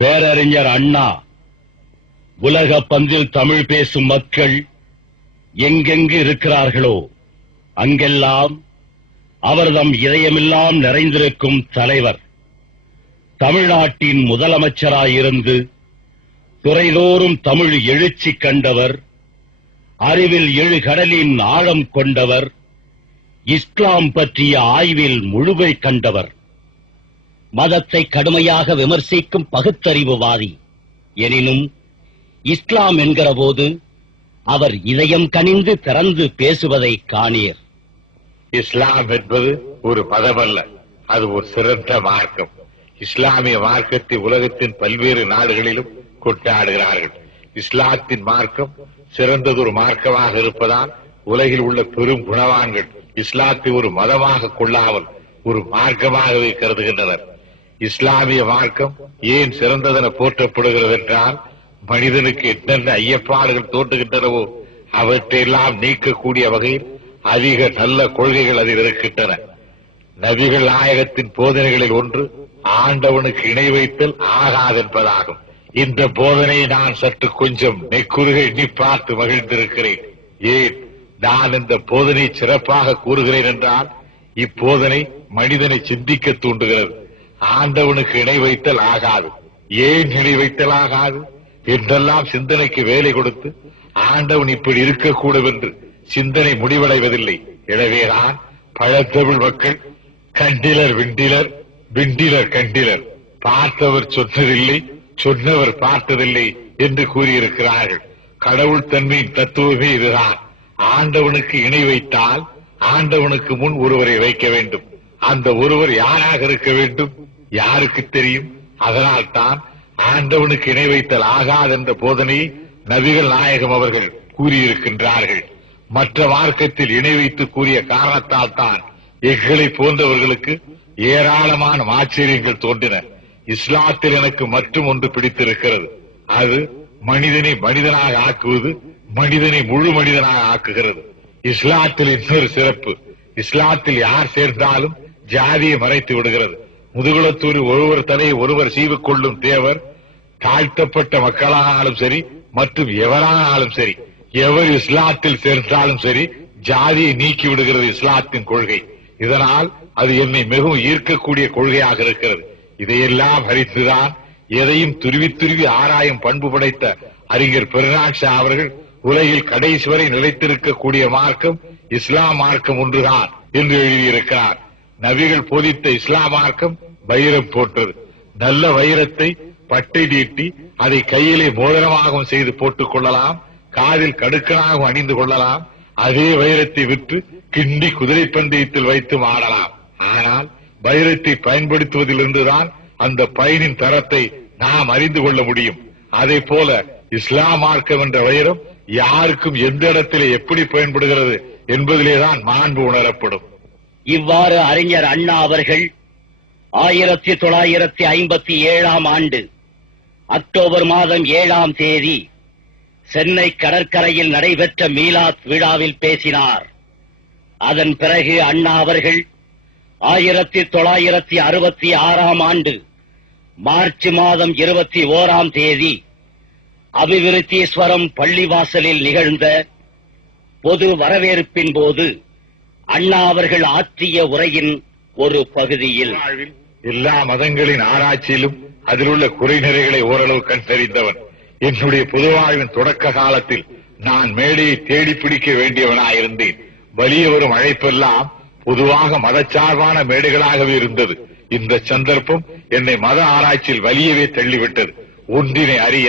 பேரறிஞர் அண்ணா உலக பந்தில் தமிழ் பேசும் மக்கள் எங்கெங்கு இருக்கிறார்களோ அங்கெல்லாம் அவர்தம் இதயமெல்லாம் நிறைந்திருக்கும் தலைவர். தமிழ்நாட்டின் முதலமைச்சராயிருந்து துறைதோறும் தமிழ் எழுச்சி கண்டவர், அறிவில் எழுகடலின் ஆழம் கொண்டவர், இஸ்லாம் பற்றிய ஆய்வில் முழுமை கண்டவர், மதத்தை கடுமையாக விமர்சிக்கும் பகுத்தறிவுவாதி. எனினும் இஸ்லாம் என்கிற போது அவர் இதயம் கனிந்து திறந்து பேசுவதை காணீர். இஸ்லாம் என்பது ஒரு மதமல்ல, அது ஒரு சிறந்த மார்க்கம். இஸ்லாமிய மார்க்கத்தை உலகத்தின் பல்வேறு நாடுகளிலும் கொண்டாடுகிறார்கள். இஸ்லாத்தின் மார்க்கம் சிறந்ததொரு மார்க்கமாக இருப்பதால் உலகில் உள்ள பெரும் குணவான்கள் இஸ்லாத்தை ஒரு மதமாக கொள்ளாமல் ஒரு மார்க்கமாகவே கருதுகின்றனர். இஸ்லாமிய மார்க்கம் ஏன் சிறந்ததென போற்றப்படுகிறது என்றால், மனிதனுக்கு என்னென்ன ஐயப்பாடுகள் தோன்றுகின்றனவோ அவற்றையெல்லாம் நீக்கக்கூடிய வகையில் அதிக நல்ல கொள்கைகள் அதில் இருக்கின்றன. நபிகள் நாயகத்தின் போதனைகளில் ஒன்று ஆண்டவனுக்கு இணை வைத்தல் ஆகாதென்பதாகும். இந்த போதனையை நான் சற்று கொஞ்சம் நெக்குறுக எண்ணி பார்த்து மகிழ்ந்திருக்கிறேன். ஏன் நான் இந்த போதனையை சிறப்பாக கூறுகிறேன் என்றால், இப்போதனை மனிதனை சிந்திக்க தூண்டுகிறது. ஆண்டவனுக்கு இணை வைத்தல் ஆகாது, ஏன் இணை வைத்தல் ஆகாது என்றெல்லாம் சிந்தனைக்கு வேலை கொடுத்து ஆண்டவன் இப்படி இருக்கக்கூடும் என்று சிந்தனை முடிவடைவதில்லை. எனவேதான் பழத்தமிழ் மக்கள் கண்டிலர் விண்டிலர், விண்டிலர் கண்டிலர், பார்த்தவர் சொன்னதில்லை, சொன்னவர் பார்த்ததில்லை என்று கூறியிருக்கிறார்கள். கடவுள் தன்மையின் தத்துவமே இதுதான். ஆண்டவனுக்கு இணை வைத்தால் ஆண்டவனுக்கு முன் ஒருவரை வைக்க வேண்டும். அந்த ஒருவர் யாராக இருக்க வேண்டும்? யாருக்கு தெரியும்? அதனால் தான் ஆண்டவனுக்கு இணை வைத்தல் ஆகாது என்ற போதனையை நபிகள் நாயகம் அவர்கள் கூறியிருக்கின்றார்கள். மற்ற மார்க்கத்தில் இணை வைத்து கூறிய காரணத்தால் தான் எங்களை போன்றவர்களுக்கு ஏராளமான ஆச்சரியங்கள் தோன்றின. இஸ்லாத்தில் எனக்கு மற்றும் ஒன்று பிடித்திருக்கிறது. அது மனிதனை மனிதனாக ஆக்குவது, மனிதனை முழு மனிதனாக ஆக்குகிறது. இஸ்லாத்தில் இன்னொரு சிறப்பு, இஸ்லாத்தில் யார் சேர்ந்தாலும் ஜாதியை மறைத்து விடுகிறது. முதுகுளத்தூர் ஒருவர் தலையை ஒருவர் சீவிக்கொள்ளும் தேவர் தாழ்த்தப்பட்ட மக்களானாலும் சரி மற்றும் எவரானாலும் சரி, எவர் இஸ்லாத்தில் சேர்ந்தாலும் சரி ஜாதியை நீக்கி விடுகிறது இஸ்லாத்தின் கொள்கை. இதனால் அது என்னை மிகவும் ஈர்க்கக்கூடிய கொள்கையாக இருக்கிறது. இதையெல்லாம் அறிந்துதான் எதையும் துருவி துருவி ஆராயும் பண்பு படைத்த அறிஞர் பெர்னாட் ஷா அவர்கள் உலகில் கடைசி வரை நிலைத்திருக்கக்கூடிய மார்க்கம் இஸ்லாம் மார்க்கம் ஒன்றுதான் என்று எழுதியிருக்கிறார். நபிகள் போதித்த இஸ்லாம் மார்க்கம் வைரம் போன்றது. நல்ல வைரத்தை பட்டை தீட்டி அதை கையிலே மோதிரமாகவும் செய்து போட்டுக் கொள்ளலாம், காதில் கடுக்கனாகவும் அணிந்து கொள்ளலாம். அதே வைரத்தை விற்று கிண்டி குதிரை பந்தயத்தில் வைத்து ஆடலாம். ஆனால் வைரத்தை பயன்படுத்துவதிலிருந்துதான் அந்த பயனின் தரத்தை நாம் அறிந்து கொள்ள முடியும். அதே போல இஸ்லாம் மார்க்கம் என்ற வைரம் யாருக்கும் எந்த இடத்திலே எப்படி பயன்படுகிறது என்பதிலேதான் மாண்பு உணரப்படும். இவ்வாறு அறிஞர் அண்ணா அவர்கள் 1957 ஆண்டு அக்டோபர் மாதம் 7ஆம் தேதி சென்னை கடற்கரையில் நடைபெற்ற மீலாத் விழாவில் பேசினார். அதன் பிறகு அண்ணா அவர்கள் 1966 ஆண்டு மார்ச் மாதம் 21ஆம் தேதி அபிவிருத்தீஸ்வரம் பள்ளிவாசலில் நிகழ்ந்த பொது வரவேற்பின் போது அண்ணா அவர்கள் ஆற்றிய உரையின் ஒரு பகுதியில், எல்லா மதங்களின் ஆராய்ச்சியிலும் அதில் உள்ள குறைநிறைகளை ஓரளவு கண்டறிந்தவன். என்னுடைய பொதுவாழ்வின் தொடக்க காலத்தில் நான் மேடையை தேடி பிடிக்க வேண்டியவனாயிருந்தேன். வலிய வரும் அழைப்பெல்லாம் பொதுவாக மதச்சார்பான மேடைகளாகவே இருந்தது. இந்த சந்தர்ப்பம் என்னை மத ஆராய்ச்சியில் வலியவே தள்ளிவிட்டது. ஒன்றினை அறிய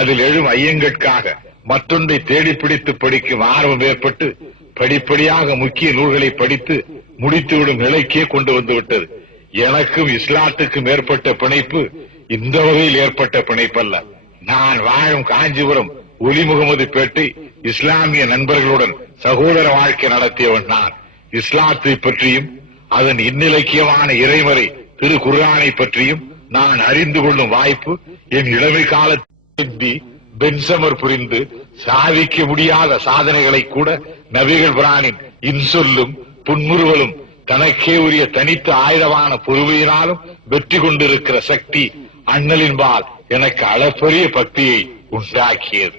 அதில் எழும் ஐயங்கட்காக மற்றொன்றை தேடி பிடித்து படிக்கும் ஆர்வம் ஏற்பட்டு படிப்படியாக முக்கிய நூல்களை படித்து முடித்துவிடும் நிலைக்கே கொண்டு வந்து விட்டது. எனக்கும் இஸ்லாத்துக்கும் ஏற்பட்ட பிணைப்பு இந்த வகையில் ஏற்பட்ட பிணைப்பல்ல. நான் வாழும் காஞ்சிபுரம் ஒலிமுகமது பேட்டை இஸ்லாமிய நண்பர்களுடன் சகோதர வாழ்க்கை நடத்தியவன் நான். இஸ்லாத்தை பற்றியும் அதன் இன்னிலக்கியமான இறைமறை திரு குர்ஆனை பற்றியும் நான் அறிந்து கொள்ளும் வாய்ப்பு என் இளமை காலத்தில் பென்சமர் புரிந்து சாதிக்க முடியாத சாதனைகளை கூட நபிகள் பிரானின் இன்சொல்லும் புன்முறுவலும் தனக்கே உரிய தனித்த ஆயுதமான பொறுமையினாலும் வெற்றி கொண்டிருக்கிற சக்தி அண்ணலின்பால் எனக்கு அளப்பரிய பக்தியை உண்டாக்கியது.